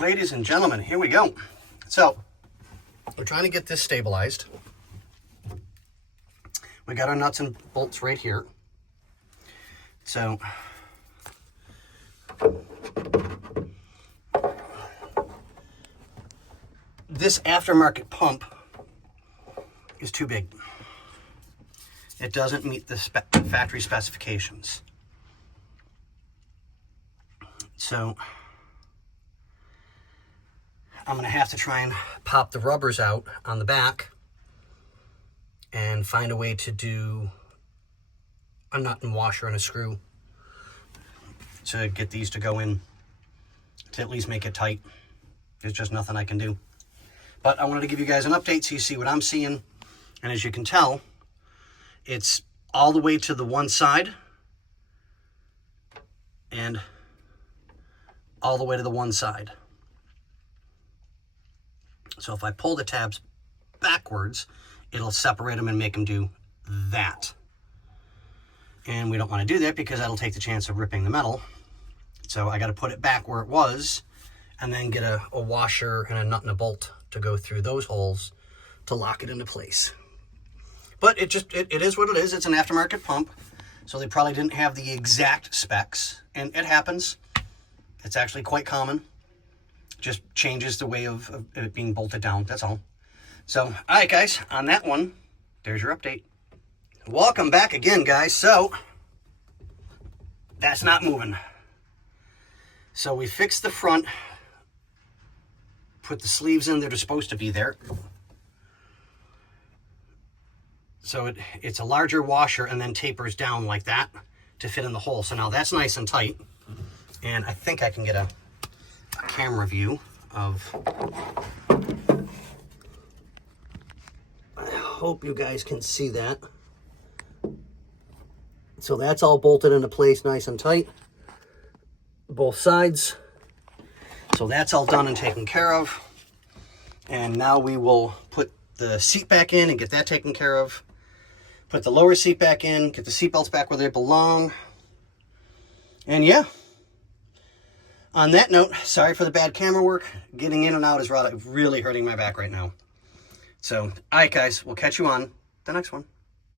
Ladies and gentlemen, here we go. So, we're trying to get this stabilized. We got our nuts and bolts right here. So, this aftermarket pump is too big. It doesn't meet the factory specifications. So, I'm going to have to try and pop the rubbers out on the back and find a way to do a nut and washer and a screw to get these to go in, to at least make it tight. There's just nothing I can do. But I wanted to give you guys an update so you see what I'm seeing. And as you can tell, it's all the way to the one side and all the way to the one side. So if I pull the tabs backwards, it'll separate them and make them do that. And we don't want to do that because that'll take the chance of ripping the metal. So I got to put it back where it was and then get a washer and a nut and a bolt to go through those holes to lock it into place. But it is what it is. It's an aftermarket pump. So they probably didn't have the exact specs, and it happens. It's actually quite common. Just changes the way of it being bolted down, that's all. So, all right, guys, on that one, there's your update. Welcome back again, guys. So, that's not moving. So we fixed the front, put the sleeves in that are supposed to be there. So it's a larger washer and then tapers down like that to fit in the hole. So now that's nice and tight. And I think I can get a camera view of, I hope you guys can see that. So that's all bolted into place nice and tight, both sides. So that's all done and taken care of. And now we will put the seat back in and get that taken care of. Put the lower seat back in, get the seat belts back where they belong. And yeah. On that note, sorry for the bad camera work. Getting in and out is really hurting my back right now. So, all right, guys, we'll catch you on the next one.